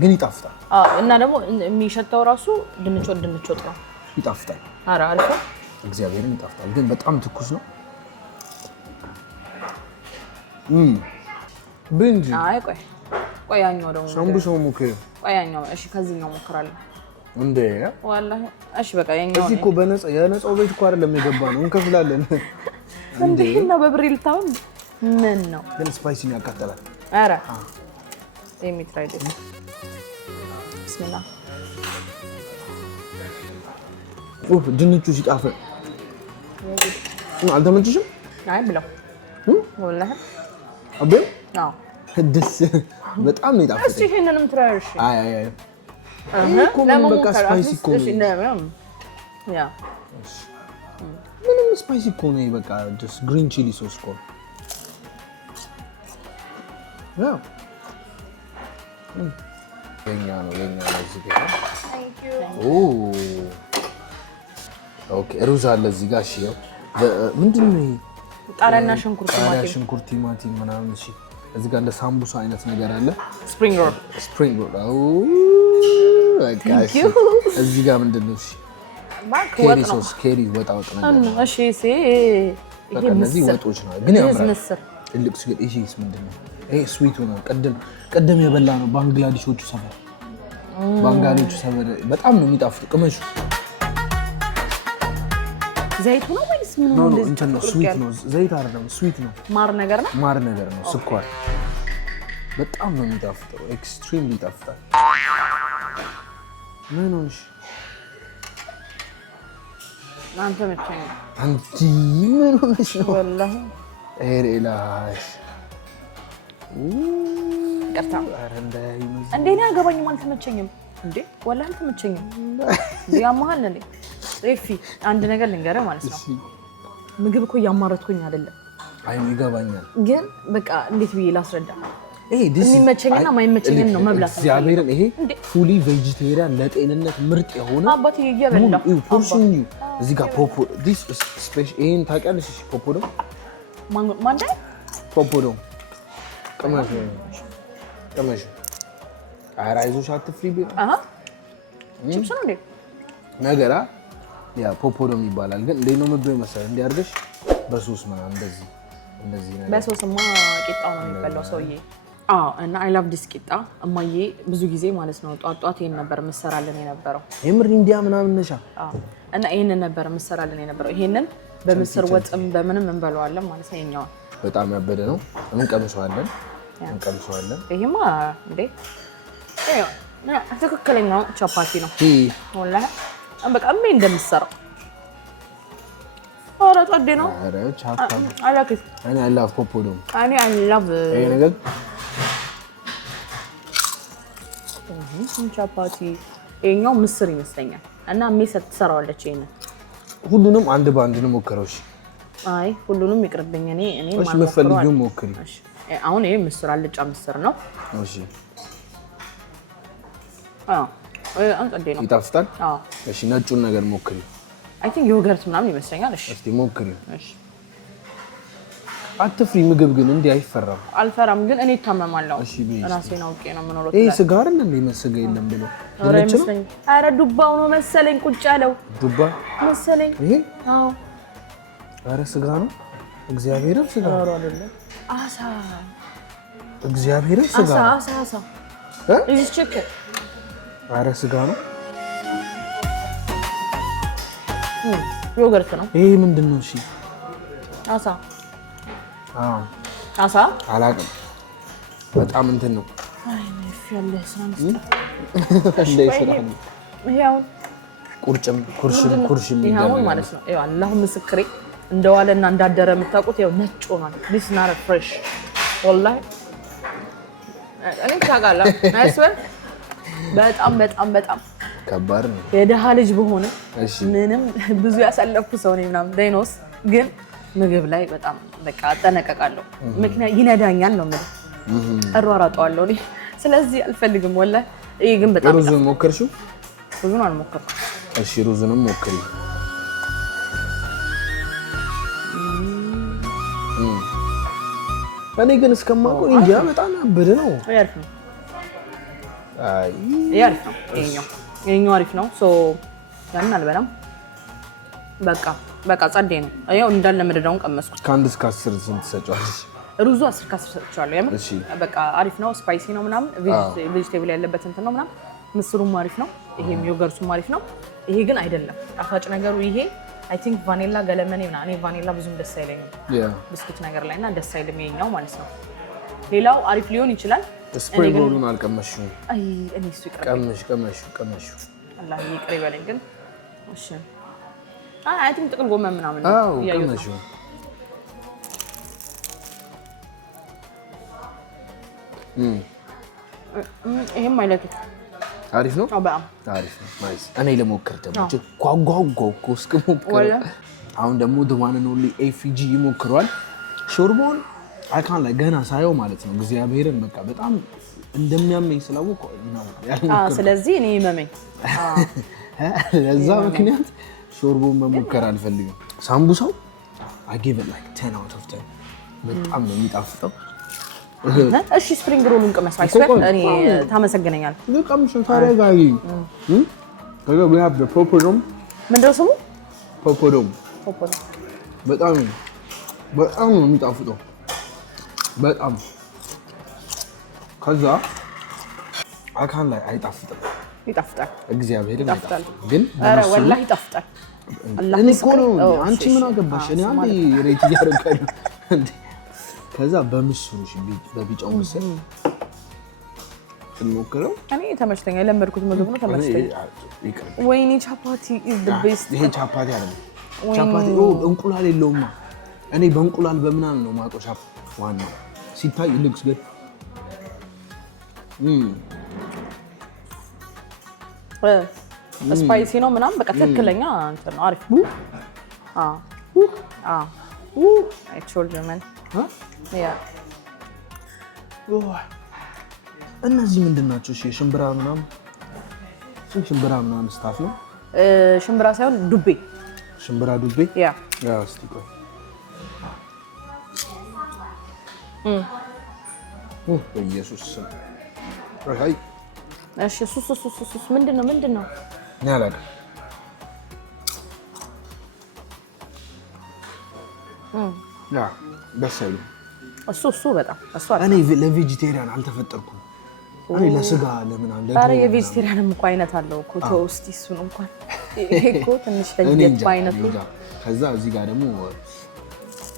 ግን ይጣፍጣል። እና ደግሞ የሚሸተው ራሱ ድንች ወጥ ነው። ይጣፍጣል። ኧረ አሪፍ እግዚአብሔርን ይጣፍጣል። ግን በጣም ትኩስ ነው። ብንጂ አይ ቆይ ያኛው ደግሞ ሳምቡሳው ሞክሪ። ቆይ ያኛው እሺ፣ ከዚህኛው ሞክራለሁ እንዴ ዋላሂ። እሺ በቃ ያኛው እዚህ እኮ የነፃው ቤት እኮ አይደለም የገባ ነው፣ እንከፍላለን። እንዴ እና በብር ልታውን ምን ነው ግን ስፓይሲ ነው ያቃጠላል። ኧረ የሚትራይ ደስ ቢስሚላህ። ድንቹ ሲጣፍጥ አልተመችሽም? አይ ብለው ወላሂ አቤ አዎ ደስ በጣም ነው የጣፈጠው። እሺ ይሄንንም ትራይሽ። አይ ለምን በቃ ስፓይሲ እኮ ነው። ያ ምንም ስፓይሲ እኮ ነው በቃ just green chili sauce እኮ ነው። የኛ ነው እዚህ ጋር። ኦኬ ሩዝ አለ እዚህ ጋር። እሺ ምንድን ነው ይሄ? ጣሪያና ሽንኩርት ቲማቲም ምናምን። እሺ እዚህ ጋር እንደ ሳምቡሳ አይነት ነገር አለ። ስፕሪንግ ሮል በቃ እሺ። እዚህ ጋር ምንድን ነው? እሺ ኬሪ ሶስ ወጣ ነገር ነው። እሺ በቃ እነዚህ ወጦች ነው ግን ያምራል። ትልቅ ስጋ። ይሄስ ምንድን ነው? ይሄ ስዊቱ ነው። ቀደም የበላ ነው ባንግላዴሾቹ ሰፈር በጣም ነው የሚጣፍጥ። ቅመሹ ዘይቱ ነው ወይስ ምን ነው? እንትን ነው ስዊት ነው። ዘይት አይደለም ስዊት ነው። ማር ነገር ነው። ስኳር በጣም ነው የሚጣፍጠው። ኤክስትሪምሊ ይጣፍጣል። ምን ሆነሽ? አንተ መቼም አንቺ ምን ሆነሽ ነው? ወላሂ ኤላሽ ቀርታ እንዴ ነው ያገባኝም። አልተመቸኝም እንዴ ወላሂ አልተመቸኝም። ያማሃል እንዴ ሬፊ አንድ ነገር ልንገርህ ማለት ነው። ምግብ እኮ እያማረትኩኝ አይደለም። አይ ይገባኛል፣ ግን በቃ እንዴት ብዬ ላስረዳ? የሚመቸኝና ማይመቸኝን ነው መብላት። እግዚአብሔርን ይሄ ፉሊ ቬጂቴሪያን ለጤንነት ምርጥ የሆነ አባቴ እየበላ ፖርሽን ነው። እዚህ ጋር ፖፖ ዲስ ስፔሻል ይሄን ታውቂያለሽ? እሺ ፖፖ ነው ማንደ ፖፖ ነው። ቀመሽ አይራይዞሽ አትፍሪ ቢራ ቺፕስ ነው እንዴ ነገራ ያ ፖፖዶ ይባላል። ግን እንዴት ነው ምግብ መሰለህ እንዲያርገሽ በሶስ ምናምን እንደዚህ ነገር በሶስማ ቂጣው ነው የሚበላው ሰውዬ። እና አይ ላቭ ዲስ ቂጣ። እማዬ ብዙ ጊዜ ማለት ነው ጧት ይሄን ነበር መሰራልን የነበረው። የምር ኢንዲያ ምናምን ነሻ። እና ይሄንን ነበር መሰራልን የነበረው። ይሄንን በምስር ወጥም በምንም እንበለዋለን ማለት ነው። የኛው በጣም ያበደ ነው። እንቀምሰዋለን። ይሄማ እንዴ ትክክለኛው ቻፓቲ ነው ወላሂ። በቃ ምን እንደምሰራው ኧረ ጸዴ ነው። ኧረ ቻፓቲ አላከስ እኔ አይ ላቭ ፖፖዶ እኔ አይ ላቭ ይሄ ነገር ቻፓቲ። ይሄኛው ምስር ይመስለኛል እና ሜሰት ትሰራዋለች። ይሄን ሁሉንም አንድ ባንድ ነው ሞክረው። እሺ አይ ሁሉንም ይቅርብኝ። እኔ ማለት ነው ፈልጊው ሞክሪ። እሺ አሁን ይሄ ምስር አልጫ ምስር ነው። እሺ አንጸዴ ነው። ይጣፍጣል። እሺ ነጩን ነገር ሞክሪ። አይ ቲንክ ዮገርት ምናምን ይመስለኛል። እሺ እስቲ ሞክሪ። እሺ አትፍሪ። ምግብ ግን እንዲህ አይፈራም። አልፈራም ግን እኔ እታመማለሁ። እሺ ራሴን አውቄ ነው የምኖረው። ይሄ ስጋ አይደል እንዴ? መስጋ የለም ብሎ ኧረ ዱባው ነው መሰለኝ ቁጭ ያለው ዱባ መሰለኝ። ይሄ አዎ ኧረ ስጋ ነው። እግዚአብሔርን ስጋ ነው አይደለም? አሳ እግዚአብሔርን ስጋ አሳ እዚህ ቺክን ኧረ ስጋ ነው። ዮገርት ነው። ይሄ ምንድን ነው? እሺ አሳ አዎ አሳ አላውቅም። በጣም እንትን ነው። አይ ነፍ ያለ ስራንስ እንደ ስራ ነው። ያው ኩርሽም ይሄው ማለት ነው። ያው አላህ ምስክሬ እንደዋለና እንዳደረ የምታውቁት ያው ነጭ ሆኗል። this not fresh والله እኔ ታጋላ አይስወር በጣም በጣም በጣም ከባድ ነው። የደሃ ልጅ በሆነ ምንም ብዙ ያሳለፍኩ ሰው ነኝ ምናምን ዳይኖስ ግን ምግብ ላይ በጣም በቃ አጠነቀቃለሁ። ምክንያት ይነዳኛል ነው ማለት አሯሯጣለሁ እኔ ስለዚህ አልፈልግም ወላሂ። ይሄ ግን በጣም ሩዙን ሞከርሽው? ሩዙን አልሞከርኩም። እሺ ሩዙንም ሞክሪ። እኔ ግን እስከማውቀው እንጃ በጣም ያበደ ነው። አሪፍ ነው። አሪፍ ነው። ይሄኛው አሪፍ ነው። ሶ ያንን አልበላም። በቃ ጸዴ ነው። ያው እንዳለ መደዳውን ቀመስኩት። ከአንድ እስከ 10 ስንት ሰጫለሽ? ሩዙ 10 ከ10 ሰጥቻለሁ። የምር በቃ አሪፍ ነው። ስፓይሲ ነው ምናምን ቬጂቴብል ያለበት እንትን ነው ምናምን። ምስሩም አሪፍ ነው። ይሄም ዮገርቱም አሪፍ ነው። ይሄ ግን አይደለም ጣፋጭ ነገሩ። ይሄ አይ ቲንክ ቫኒላ ገለመኔ ምናምን። እኔ ቫኒላ ብዙም ደስ አይለኝም ብስኩት ነገር ላይና ደስ አይልም ይሄኛው ማለት ነው። ሌላው አሪፍ ሊሆን ይችላል። ስፕሪንግ ሮሉን አልቀመሽም? አይ እኔ እሱ ይቅር ቀመሽ አላህ ይቅር ይበለኝ። ግን እሺ አይ ቲንክ ጥቅል ጎመን ምናምን ቀመሽ። ይሄም አይለቱም አሪፍ ነው። በጣም አሪፍ ነው። ናይስ። እኔ ለሞከር ደግሞ ጓጓጓው እስከሞከረ አሁን ደግሞ ድማንን ሁሉ ኤፍጂ ይሞክሯል። ሾርቦን አካን ላይ ገና ሳየው ማለት ነው እግዚአብሔርን በቃ በጣም እንደሚያመኝ ስላወቀው ነው ያልሞከርኩት። ስለዚህ እኔ ይመመኝ ለዛ ምክንያት ሾርቦን መሞከር አልፈልግም። ሳምቡሳው I give it like 10 out of 10 በጣም ነው የሚጣፍጠው። እሺ ስፕሪንግ ሮሉን ቅመስ አይስወር እኔ ታመሰግነኛል። ልቀምሽ ታረጋጊ ከዛ we have the popodom ምንድነው ስሙ? popodom በጣም ነው የሚጣፍጠው በጣም። ከዛ አካን ላይ አይጣፍጥም። ይጣፍጣል። እግዚአብሔር ይጣፍጣል። ግን ኧረ ወላሂ ይጣፍጣል። እኔ እኮ ነው አንቺ ምን አገባሽ? እኔ አንዴ ሬት እያደረጋለሁ እንዴ። ከዛ በምስሩ በቢጫው ምስር እንሞክረው። እኔ ተመችቶኛል። የለመድኩት ምግብ ነው ተመችቶኛል። ወይኔ ቻፓቲ is the best። ይሄ ቻፓቲ አይደለም። ቻፓቲ እንቁላል የለውም። እኔ በእንቁላል በምናምን ነው ማቆሻ ዋናው ሲታይ looks good። ስፓይሲ ነው ምናምን በቃ ትክክለኛ እንትን ነው። አሪፍ I told you man እነዚህ ምንድን ናቸው? እሺ ሽምብራ ምናምን ስታፍ ነው። ሽምብራ ሳይሆን ዱቤ። ሽምብራ ዱቤ ያ እስቲ ቆይ በኢየሱስ ስም አይ እሺ ሱስ ምንድን ነው? ያላቀ ያ በሰሉ እሱ በጣም እሱ አለ። እኔ ለቬጂቴሪያን አልተፈጠርኩም። እኔ ለስጋ ለምናምን ኧረ የቬጂቴሪያንም እኮ አይነት አለው እኮ ቶስቲ እሱን እንኳን ይሄ እኮ ትንሽ ለየት ባይነቱ። ከዛ እዚህ ጋር ደግሞ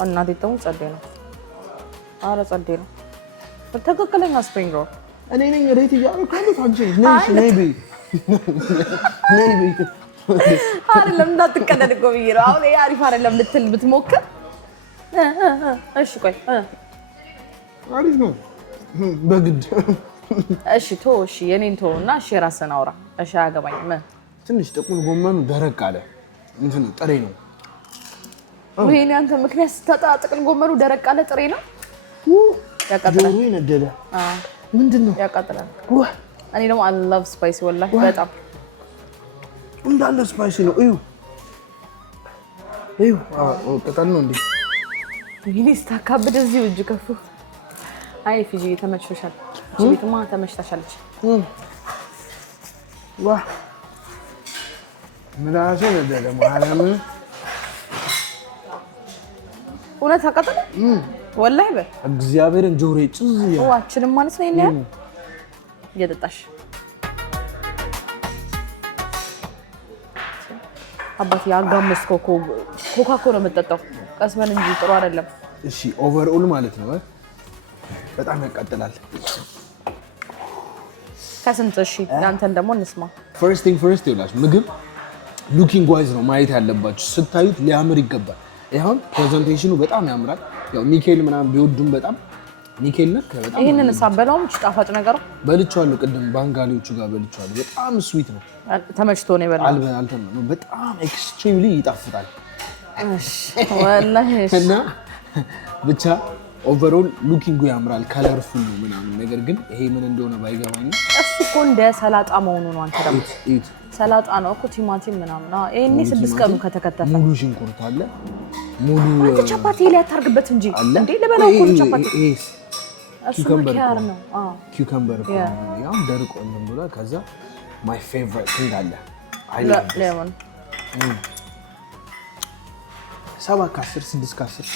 እናቴ ደግሞ ጸዴ ነው። ኧረ ጸዴ ነው። ትክክለኛ ስፕሪንግ ሮል እኔ ነኝ ሬት እያደረኩት አንቺ ነሽ። ነይ አይደለም እንዳትቀደድ እኮ ብዬሽ ነው። አሁን ይሄ አሪፍ አይደለም ልትል ብትሞክር እሺ ቆይ አሪፍ ነው በግድ እሺ እሺ የኔን እና እሺ ራስህን አውራ። እሺ አያገባኝም። ትንሽ ጥቁል ጎመኑ ደረቅ አለ እንትን ጥሬ ነው። ወይኔ አንተ ምክንያት ስታጣ ጥቅል ጎመኑ ደረቅ አለ ጥሬ ነው። ያቃጥላል። ነደደ ምንድን ነው ያቃጥላል። እኔ ደግሞ I love spicy ወላሂ በጣም እንዳለ ስፓይሲ ነው። እዩ ቅጠል ነው እንዴ? ይሄ ስታካብድ እዚሁ እጅ ከፉ። አይ ፊጂ ተመችቶሻል። ቤትማ ተመችታሻለች። ዋ ምላሴ ነደደ ማርያም እውነት አቃጠለ ወላሂ እግዚአብሔርን ጆሮዬ ጭዝ ዋችንም ማለት ነው። ይሄን እየጠጣሽ አባቴ ያጋመስከው ኮካ እኮ ነው የምጠጣው። ቀስ በል እንጂ ጥሩ አይደለም። እሺ ኦቨርኦል ማለት ነው በጣም ያቃጥላል። ከስንት እሺ ያንተን ደግሞ እንስማ። ፈርስት ቲንግ ፈርስት ይላችሁ ምግብ ሉኪንግ ዋይዝ ነው ማየት ያለባችሁ። ስታዩት ሊያምር ይገባል። ይሄን ፕሬዘንቴሽኑ በጣም ያምራል። ያው ኒኬል ምናምን ቢወዱም በጣም ኒኬል ነክ በጣም ይሄንን ሳበላውም ጣፋጭ ነገር በልቻለሁ። ቅድም ባንጋሊዎቹ ጋር በልቻለሁ። በጣም ስዊት ነው። ተመችቶ ነው የበላው። አልተም በጣም ኤክስትሪምሊ ይጣፍጣል። እሺ ወላሂ እና ብቻ ኦቨርኦል ሉኪንጉ ያምራል፣ ከለርፉል ነው ምናምን። ነገር ግን ይሄ ምን እንደሆነ ባይገባኝ እሱ እኮ እንደ ሰላጣ መሆኑ ነው። አንተ ደግሞ ሰላጣ ነው እኮ ቲማቲም ምናምን። ይሄኔ 6 ቀኑ ከተከተፈ ሙሉ ሽንኩርት አለ ሙሉ አንተ ቻፓቲ ላይ አታርግበት እንጂ እንዴ ለበላው እኮ ቻፓቲ ኪውከምበር ነው። ኪውከምበር ያው ደርቆ ነው ብላ ከዛ ማይ ፌቨሪት ቲንግ አለ ሌሞን 7 ከ10 6 ከ10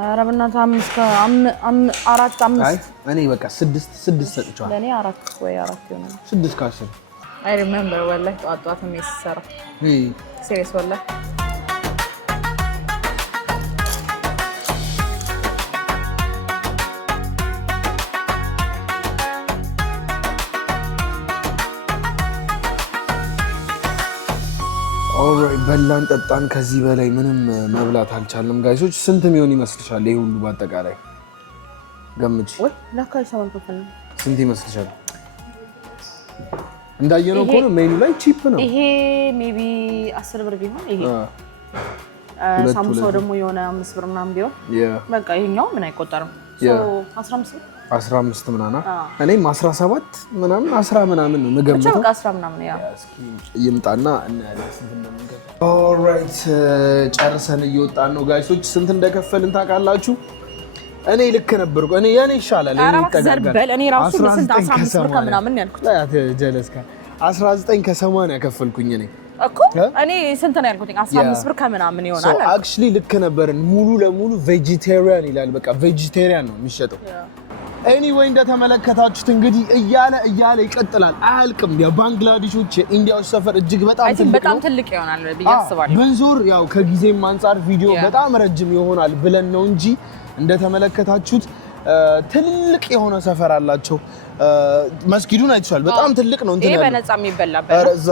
ኧረ በእናትህ 4 5 እኔ በቃ 6 ሰጥቻለሁ። ለኔ 4 ወይ 4 ይሆናል። 6 ከ10 I remember ወላሂ ጧት የሚሰራ ሲሪየስ ወላሂ ኦልራይት በላን ጠጣን። ከዚህ በላይ ምንም መብላት አልቻለም። ጋይሶች ስንት የሚሆን ይመስልሻል? ይሄ ሁሉ በአጠቃላይ ገምጪ። ወይ ለካይ ሰውን ከፈለ ስንት ይመስልሻል? እንዳየነው እኮ ነው ሜኑ ላይ ቺፕ ነው። ይሄ ሜቢ 10 ብር ቢሆን ይሄ ሳምቡሳው ደግሞ የሆነ 5 ብር ምናምን ቢሆን በቃ ይሄኛው ምን አይቆጠርም። 15 ብር 15 ምናምን እኔም 17 ምናምን 10 ምናምን ነው የምገምተው። በቃ 10 ምናምን ያ እስኪ ይምጣና እናያለን ስንት እንደምንገባ። ኦልራይት ጨርሰን እየወጣን ነው ጋይሶች። ስንት እንደከፈልን ታውቃላችሁ? እኔ ልክ ነበርኩ። እኔ የኔ ይሻላል። እኔ ተዘርበል እኔ ራሱ ለስንት 15 ብር ከምናምን ያልኩት ጀለስካ 19 ከ80 ያከፈልኩኝ እኔ እኮ እኔ ስንት ነው ያልኩት? 15 ብር ከምናምን ይሆናል። አክቹሊ ልክ ነበርን። ሙሉ ለሙሉ ቬጂቴሪያን ይላል። በቃ ቬጂቴሪያን ነው የሚሸጠው። ኤኒዌይ እንደተመለከታችሁት እንግዲህ እያለ ይቀጥላል፣ አያልቅም። የባንግላዴሾች የኢንዲያዎች ሰፈር እጅግ በጣም ትልቅ ይሆናል ብዬ አስባለሁ። ብንዞር ያው ከጊዜም አንፃር ቪዲዮ በጣም ረጅም ይሆናል ብለን ነው እንጂ እንደተመለከታችሁት ትልቅ የሆነ ሰፈር አላቸው። መስጊዱን አይተሻል? በጣም ትልቅ ነው። እንትን ይሄ በነፃ የሚበላበት እዛ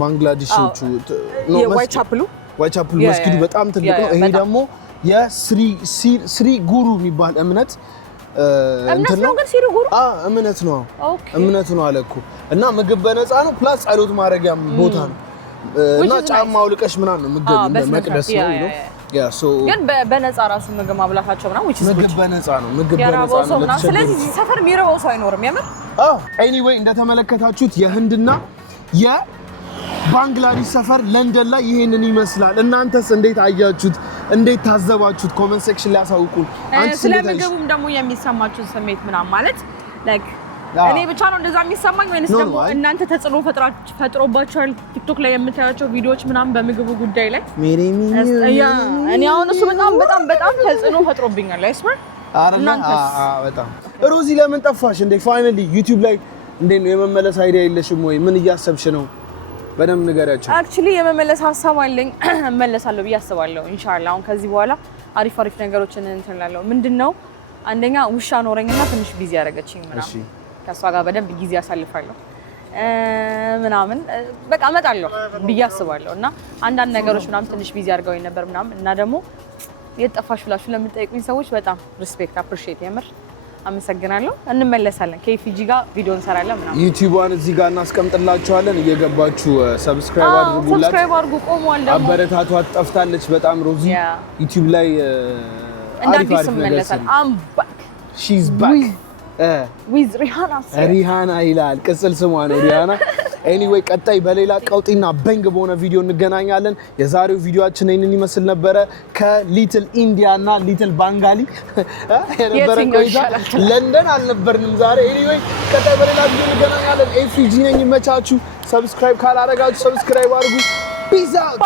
ባንግላዴሾቹ ነው። ዋይቻፕሉ መስጊዱ በጣም ትልቅ ነው። ይሄ ደግሞ የስሪ ጉሩ የሚባል እምነት ነው። ግን ሲሪ ጉሩ እምነት ነው አለ እኮ። እና ምግብ በነፃ ነው፣ ፕላስ ጸሎት ማድረጊያ ቦታ ነው። እና ጫማ አውልቀሽ ምናምን ነው ምግብ እንደ መቅደስ ነው። ግን በነፃ ራሱ ምግብ ማብላታቸው ምናምን ምግብ በነፃ ነው። ምግብ በነፃ ነው። ስለዚህ ሰፈር የሚረባው ሰው አይኖርም። የምር ኤኒዌይ እንደተመለከታችሁት የህንድና የባንግላዴሽ ሰፈር ለንደን ላይ ይሄንን ይመስላል። እናንተስ እንዴት አያችሁት? እንዴት ታዘባችሁት? ኮሜንት ሴክሽን ላይ አሳውቁን። ስለ ምግቡም ደግሞ የሚሰማችሁ ስሜት ምናምን ማለት ላይክ እኔ ብቻ ነው እንደዛ የሚሰማኝ ወይስ ደግሞ እናንተ ተጽዕኖ ፈጥሮባችኋል? ቲክቶክ ላይ የምታያቸው ቪዲዮዎች ምናምን በምግቡ ጉዳይ ላይ እኔ አሁን እሱ በጣም ተጽዕኖ ፈጥሮብኛል። አይስበር በጣም ሮዚ ለምን ጠፋሽ እንዴ? ፋይናሊ ዩቲዩብ ላይ እንዴት ነው የመመለስ አይዲያ የለሽም ወይ? ምን እያሰብሽ ነው? በደንብ ንገሪያቸው። አክቹሊ የመመለስ ሀሳብ አለኝ፣ እመለሳለሁ ብዬ አስባለሁ ኢንሻአላህ። አሁን ከዚህ በኋላ አሪፍ ነገሮችን እንትን እላለሁ። ምንድነው አንደኛ ውሻ ኖረኝና ትንሽ ቢዚ ያደረገችኝ ምናምን ከሷ ጋር በደንብ ጊዜ አሳልፋለሁ ምናምን በቃ እመጣለሁ ብዬ አስባለሁ። እና አንዳንድ ነገሮች ምናምን ትንሽ ቢዚ አድርገውኝ ነበር ምናምን። እና ደግሞ የጠፋሽ ብላችሁ ለምትጠይቁኝ ሰዎች በጣም ሪስፔክት አፕሪሺየት የምር አመሰግናለሁ። እንመለሳለን። ከኤፍጂ ጋር ቪዲዮ እንሰራለን ምናምን። ዩቲዩብዋን እዚህ ጋር እናስቀምጥላችኋለን። እየገባችሁ ሰብስክራይብ አድርጉላት። ሰብስክራይብ አድርጉ። ቆሟል ደግሞ አበረታቷት። ጠፍታለች በጣም ሮዚ ዩቲዩብ ላይ አሪፍ ነገር I'm back. She's back. with ሪሃና ይላል ቅጽል ስሟ ነው ሪሃና። ኤኒዌይ ቀጣይ በሌላ ቀውጢና በንግ በሆነ ቪዲዮ እንገናኛለን። የዛሬው ቪዲዮአችን ይሄንን ይመስል ነበረ። ከሊትል ኢንዲያ እና ሊትል ባንጋሊ የነበረ ቆይታ። ለንደን አልነበርንም ዛሬ። ኤኒዌይ ቀጣይ በሌላ ቪዲዮ እንገናኛለን። ኤፍጂ ነኝ። ይመቻችሁ። ሰብስክራይብ ካላረጋችሁ ሰብስክራይብ አድርጉ። ፒስ አውት።